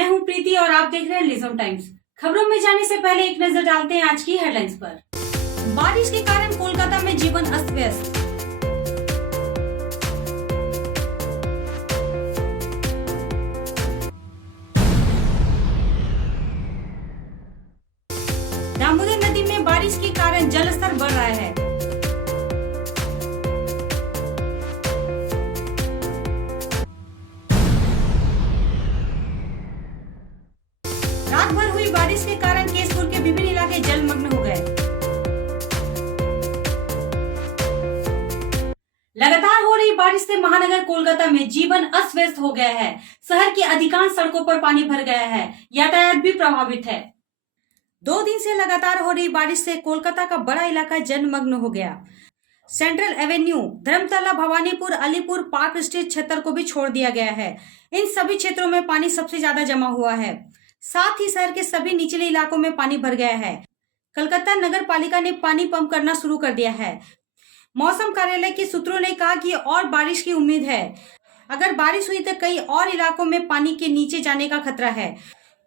मैं हूं प्रीति और आप देख रहे हैं लिज्म टाइम्स। खबरों में जाने से पहले एक नजर डालते हैं आज की हेडलाइंस पर। बारिश के कारण कोलकाता में जीवन अस्त व्यस्त। दामोदर नदी में बारिश के कारण जलस्तर बढ़ रहा है। रात भर हुई बारिश के कारण केसपुर के विभिन्न इलाके जलमग्न हो गए। लगातार हो रही बारिश से महानगर कोलकाता में जीवन अस्त व्यस्त हो गया है। शहर की अधिकांश सड़कों पर पानी भर गया है, यातायात भी प्रभावित है। 2 दिन से लगातार हो रही बारिश से कोलकाता का बड़ा इलाका जलमग्न हो गया। Central Avenue, Dharmatala, Bhawanipur, Alipur, park street क्षेत्र को भी छोड़ दिया गया है। इन सभी क्षेत्रों में पानी सबसे ज्यादा जमा हुआ है। साथ ही शहर के सभी निचले इलाकों में पानी भर गया है। कलकत्ता नगर पालिका ने पानी पंप करना शुरू कर दिया है। मौसम कार्यालय के सूत्रों ने कहा कि और बारिश की उम्मीद है। अगर बारिश हुई तो कई और इलाकों में पानी के नीचे जाने का खतरा है।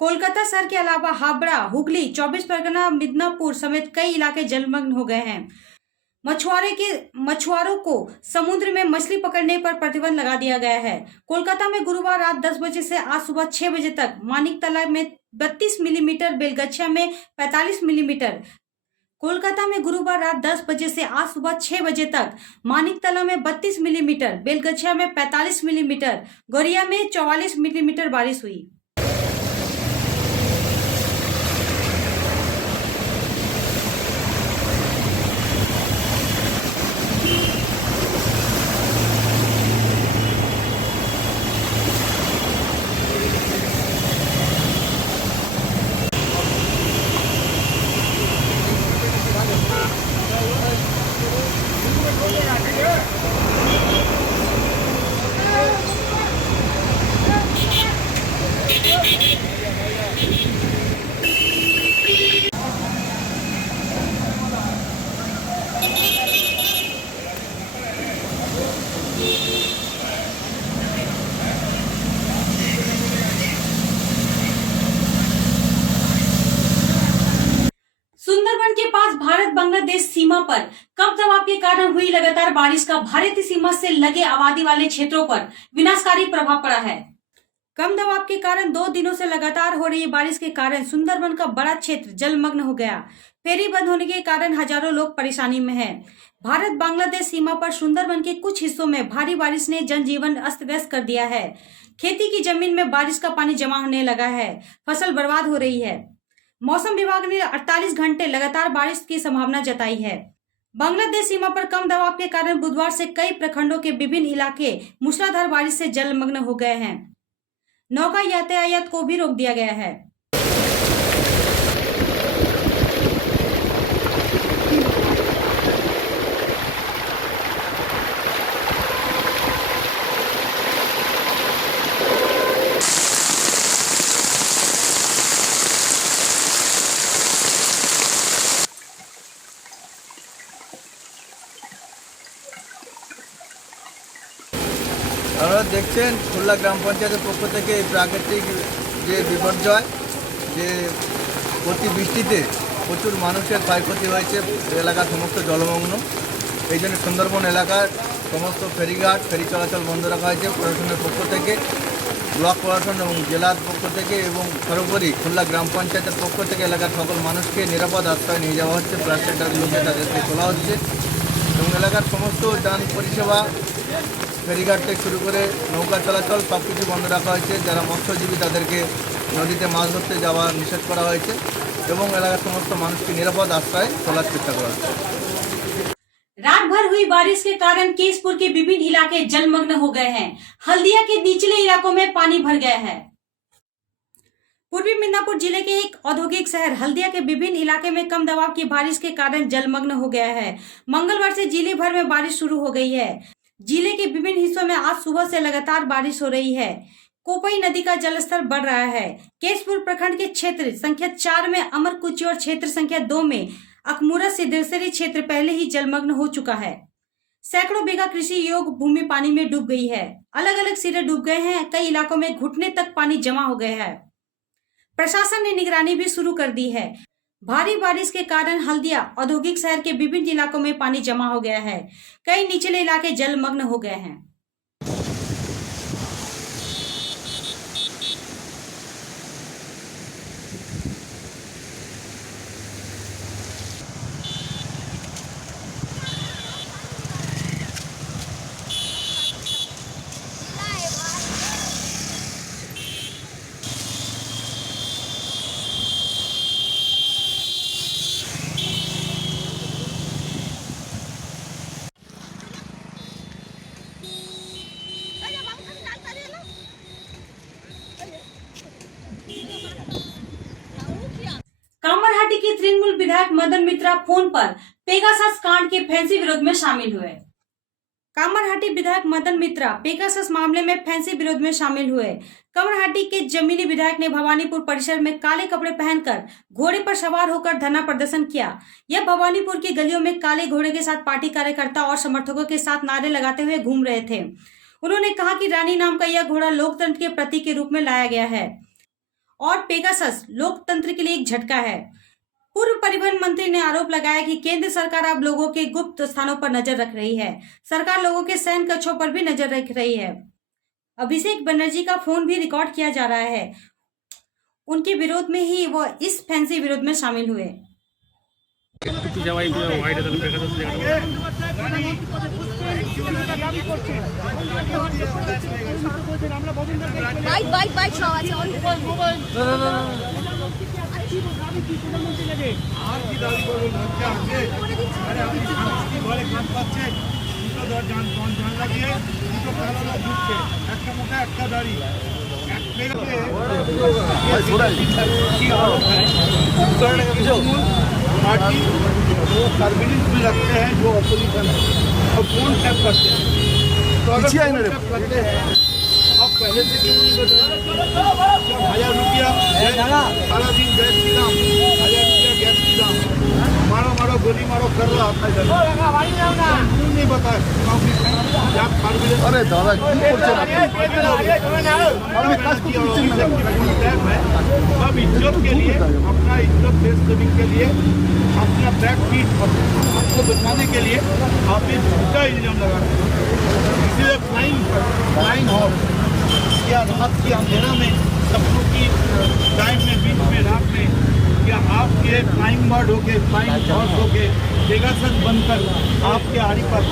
कोलकाता शहर के अलावा हावड़ा, हुगली, 24 परगना, मिदनापुर समेत कई इलाके जलमग्न हो गए हैं। मछुआरों को समुद्र में मछली पकड़ने पर प्रतिबंध लगा दिया गया है। कोलकाता में गुरुवार रात 10 बजे से आज सुबह 6 बजे तक मानिकतला में 32 मिलीमीटर, बेलगछिया में 45 मिलीमीटर। कोलकाता में गुरुवार रात 10 बजे से आज सुबह 6 बजे तक मानिकतला में 32 मिलीमीटर, बेलगछिया में 45 मिलीमीटर, गौरिया में 44 मिलीमीटर बारिश हुई। सुंदरबन के पास भारत बांग्लादेश सीमा पर कम दबाव के कारण हुई लगातार बारिश का भारतीय सीमा से लगे आबादी वाले क्षेत्रों पर विनाशकारी प्रभाव पड़ा है। कम दबाव के कारण 2 दिनों से लगातार हो रही बारिश के कारण सुंदरबन का बड़ा क्षेत्र जलमग्न हो गया। फेरी बंद होने के कारण हजारों लोग परेशानी में हैं। भारत बांग्लादेश सीमा पर सुंदरबन के कुछ हिस्सों में भारी बारिश ने जनजीवन अस्त व्यस्त कर दिया है। खेती की जमीन में बारिश का पानी जमा होने लगा है, फसल बर्बाद हो रही है। मौसम विभाग ने 48 घंटे लगातार बारिश की संभावना जताई है। बांग्लादेश सीमा पर कम दबाव के कारण बुधवार से कई प्रखंडों के विभिन्न इलाके मूसलाधार बारिश से जलमग्न हो गए हैं। नौका यातायात को भी रोक दिया गया है। আপনারা দেখছেন খুলনা গ্রাম পঞ্চায়েতের পক্ষ থেকে এই প্রাকৃতিক যে বিপর্যয়, যে অতিবৃষ্টিতে প্রচুর মানুষের ক্ষয়ক্ষতি হয়েছে, এলাকার সমস্ত জলমগ্ন। এই জন্য সুন্দরবন এলাকার সমস্ত ফেরিঘাট, ফেরি চলাচল বন্ধ রাখা হয়েছে প্রশাসনের পক্ষ থেকে, ব্লক প্রশাসন এবং জেলার পক্ষ থেকে এবং সর্বোপরি খুলনা গ্রাম পঞ্চায়েতের পক্ষ থেকে এলাকার সকল মানুষকে নিরাপদ আশ্রয় নিয়ে যাওয়া হচ্ছে। প্লাস সেন্টারগুলোকে তাদেরকে তোলা হচ্ছে এবং এলাকার সমস্ত যান পরিষেবা, ফেরিঘাট থেকে শুরু করে নৌকা চলাচল সব কিছু বন্ধ রাখা হয়েছে। যারা মৎস্যজীবী তাদেরকে নদীতে মাছ ধরতে যাওয়া নিষেধ করা হয়েছে এবং এলাকার সমস্ত মানুষকে নিরাপদ আশ্রয় তোলার চেষ্টা করা হচ্ছে। रात भर हुई बारिश के कारण केसपुर के विभिन्न इलाके जलमग्न हो गए हैं। हल्दिया के निचले इलाकों में पानी भर गया है। पूर्वी मिदनापुर जिले के एक औद्योगिक शहर हल्दिया के विभिन्न इलाके में कम दबाव की बारिश के कारण जलमग्न हो गया है। मंगलवार से जिले भर में बारिश शुरू हो गई है। जिले के विभिन्न हिस्सों में आज सुबह से लगातार बारिश हो रही है। कोपई नदी का जलस्तर बढ़ रहा है। केसपुर प्रखंड के क्षेत्र संख्या 4 में अमरकुची और क्षेत्र संख्या 2 में अकमुरा सिद्धेश्वरी क्षेत्र पहले ही जलमग्न हो चुका है। सैकड़ों बीघा कृषि योग्य भूमि पानी में डूब गई है। अलग अलग सिरे डूब गए हैं। कई इलाकों में घुटने तक पानी जमा हो गया है। प्रशासन ने निगरानी भी शुरू कर दी है। भारी बारिश के कारण हल्दिया औद्योगिक शहर के विभिन्न इलाकों में पानी जमा हो गया है। कई निचले इलाके जलमग्न हो गए हैं। कामरहाटी के तृणमूल विधायक मदन मित्रा फोन पर पेगासस कांड के फैंसी विरोध में शामिल हुए। कामरहाटी विधायक मदन मित्रा पेगासस मामले में फैंसी विरोध में शामिल हुए। कामरहाटी के जमीनी विधायक ने भवानीपुर परिसर में काले कपड़े पहनकर घोड़े पर सवार होकर धरना प्रदर्शन किया। यह भवानीपुर की गलियों में काले घोड़े के साथ पार्टी कार्यकर्ता और समर्थकों के साथ नारे लगाते हुए घूम रहे थे। उन्होंने कहा कि रानी नाम का यह घोड़ा लोकतंत्र के प्रतीक के रूप में लाया गया है और पेगासस लोकतंत्र के लिए एक झटका है। पूर्व परिवहन मंत्री ने आरोप लगाया कि केंद्र सरकार अब लोगों के गुप्त स्थानों पर नजर रख रही है। सरकार लोगों के शयन कक्षों पर भी नजर रख रही है। अभिषेक बनर्जी का फोन भी रिकॉर्ड किया जा रहा है। उनके विरोध में ही वो इस फैंसी विरोध में शामिल हुए। বাইক সব আছে আর কি দাবি করবো লজ্জা আছে আরে আমি শান্তি ঘরে কাজ পাচ্ছে দুটো জানলা দিয়ে দুটো কালো লোক ঢুকছে একটা মোটা একটা দাড়ি पार्टी वो सर्विलेंस में रखते हैं जो अपोजिशन है और फोन टैप करते हैं तो अगर टैप करते हैं अब पहले से क्यों नहीं बताया 1000 रुपया सारा दिन गैस की दाम 1000 रुपया गैस की दाम मारो गोली मारो कर रहा क्यों नहीं बताया अरे दादा अब इज्जत के लिए अपना इज्जत देश सेविंग के लिए अपना बैक फीट आपको बचाने के लिए आप ये झूठा इल्जाम लगाते हैं। इसीलिए फ्लाइंग हॉर्स या रात की अंधेरा में सपनों की टाइम में बीच में रात में क्या आपके फ्लाइंग बर्ड होके फ्लाइंग हॉर्स होके पेगासस बनकर आपके आड़ी पास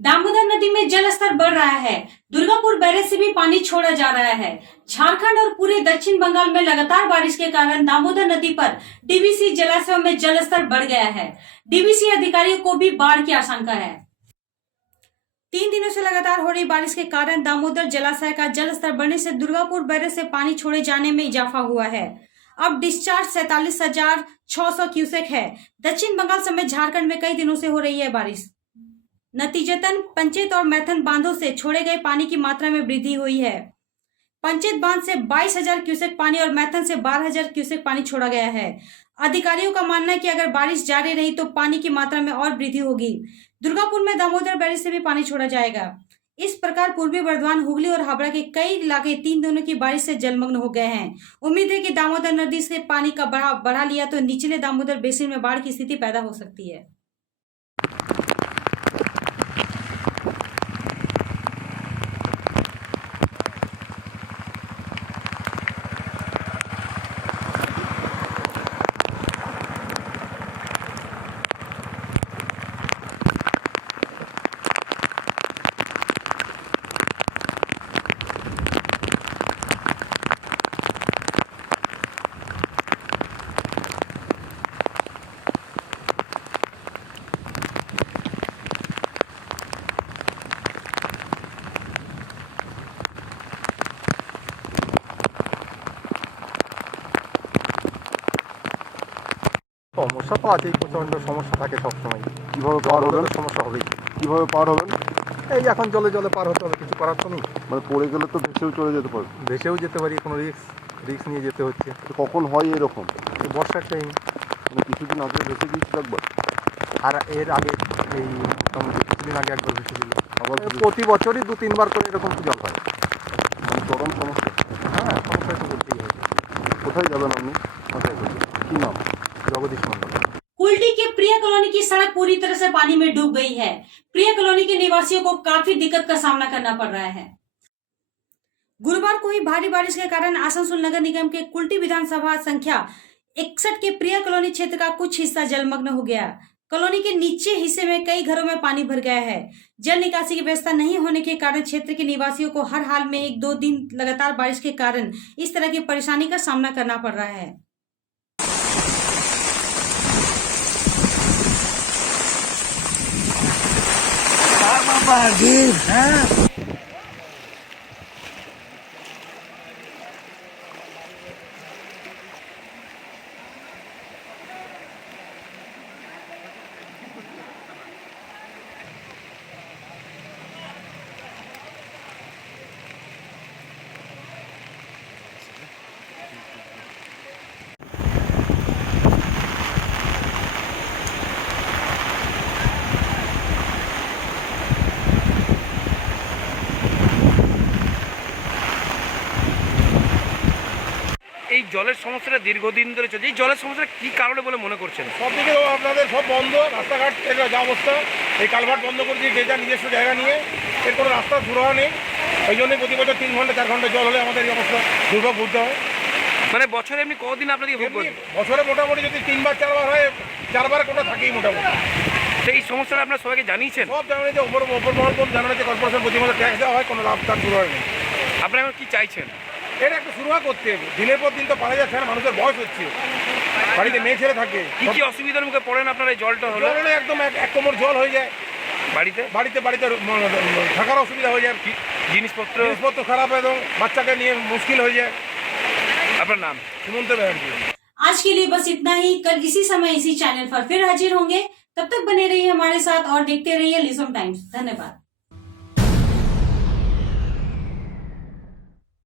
दामोदर नदी में जल स्तर बढ़ रहा है। दुर्गापुर बैरेज से भी पानी छोड़ा जा रहा है। झारखंड और पूरे दक्षिण बंगाल में लगातार बारिश के कारण दामोदर नदी पर डीवीसी जलाशयों में जल स्तर बढ़ गया है। डीवीसी अधिकारियों को भी बाढ़ की आशंका है। 3 दिनों से लगातार हो रही बारिश के कारण दामोदर जलाशय का जल स्तर बढ़ने से दुर्गापुर बैरेज से पानी छोड़े जाने में इजाफा हुआ है। अब डिस्चार्ज 47,600 क्यूसेक है। दक्षिण बंगाल समेत झारखंड में कई दिनों से हो रही है बारिश। नतीजतन पंचेत और मैथन बांधों से छोड़े गए पानी की मात्रा में वृद्धि हुई है। पंचेत बांध से 22,000 क्यूसेक पानी और मैथन से 12,000 क्यूसेक पानी छोड़ा गया है। अधिकारियों का मानना है कि अगर बारिश जारी रही तो पानी की मात्रा में और वृद्धि होगी। दुर्गापुर में दामोदर बैरेज से भी पानी छोड़ा जाएगा। इस प्रकार पूर्वी बर्धमान, हुगली और हावड़ा के कई इलाके 3 दिनों की बारिश से जलमग्न हो गए हैं। उम्मीद है कि दामोदर नदी से पानी का बढ़ा लिया तो निचले दामोदर बेसिन में बाढ़ की स्थिति पैदा हो सकती है। সমস্যা তো আছেই, প্রচণ্ড সমস্যা থাকে সবসময়। কীভাবে পার হবেন? সমস্যা হবেই। কীভাবে পার হবেন? এই এখন জলে পার হতে হবে, কিছু করার তো নেই। মানে পড়ে গেলে তো ভেসেও চলে যেতে পারে। ভেসেও যেতে পারি, কোনো রিস্ক নিয়ে যেতে হচ্ছে। কখন হয় এরকম? বর্ষার টাইম, মানে কিছুদিন আগে ভেসে গিয়েছিল একবার, আর এর আগে এই মোটামুটি কিছুদিন আগে একবার ভেসেছিল। আবার প্রতি বছরই 2-3 বার করে এরকম জল হয়। মানে চরম সমস্যা। হ্যাঁ, সমস্যা তো বলতেই হবে। কোথায় যাবেন আপনি? কোথায় বলছি কি নাম? জগদীশ মন্ডল। कुल्टी के प्रिया कॉलोनी की सड़क पूरी तरह से पानी में डूब गई है। प्रिया कॉलोनी के निवासियों को काफी दिक्कत का सामना करना पड़ रहा है। गुरुवार को ही भारी बारिश के कारण आसनसोल नगर निगम के कुल्टी विधानसभा संख्या 61 के प्रिया कॉलोनी क्षेत्र का कुछ हिस्सा जलमग्न हो गया। कॉलोनी के नीचे हिस्से में कई घरों में पानी भर गया है। जल निकासी की व्यवस्था नहीं होने के कारण क्षेत्र के निवासियों को हर हाल में 1-2 दिन लगातार बारिश के कारण इस तरह की परेशानी का सामना करना पड़ रहा है। এই জলের সমস্যাটা দীর্ঘদিন ধরে চলছে। এই জলের সমস্যাটা কি কারণে বলে মনে করছেন? সব দিকে আপনাদের সব বন্ধ, রাস্তাঘাট এর যা অবস্থা, এই কালভার্ট বন্ধ করেছি যে যার নিজস্ব জায়গা নিয়ে, এর কোনো রাস্তা সুরাহা নেই। ওই জন্যই প্রতি বছর 3 ঘন্টা 4 ঘন্টা জল হলে আমাদের এই অবস্থা দুর্ভোগ ভুগতে হয়। মানে বছরে এমনি কতদিন আপনাদের ভোগ এমনি করবেন? বছরে মোটামুটি যদি 3-4 হয়, 4 বার কোটা থাকেই মোটামুটি। তো এই সমস্যাটা আপনারা সবাইকে জানিয়েছেন? সব জানানো যে ওপর মহল জানানো যে কর্পোরেশন প্রতি মাসে ট্যাক্স দেওয়া হয়, কোনো লাভ তার শুরু হয়নি। আপনারা এখন কি চাইছেন? এটা একটা শুরুয়া করতে হবে। দিনের পর দিন তো পারা যাচ্ছে না, মানুষের বয়স হচ্ছে, বাড়িতে মেয়ে ছেলে থাকে। কি কি অসুবিধার মুখে পড়েন আপনারা এই জলটা হলো? জল হলে একদম এক কোমর জল হয়ে যায়, বাড়িতে বাড়িতে থাকার অসুবিধা হয়ে যায়, জিনিসপত্র জিনিসপত্র খারাপ এবং বাচ্চাকে নিয়ে মুশকিল হয়ে যায়। আপনার নাম? সুমন্ত ব্যানার্জি। आज के लिए बस इतना ही। कल इसी समय इसी चैनल पर फिर हाजिर होंगे। तब तक बने रहिए हमारे साथ और देखते रहिए लिसम टाइम्स। धन्यवाद।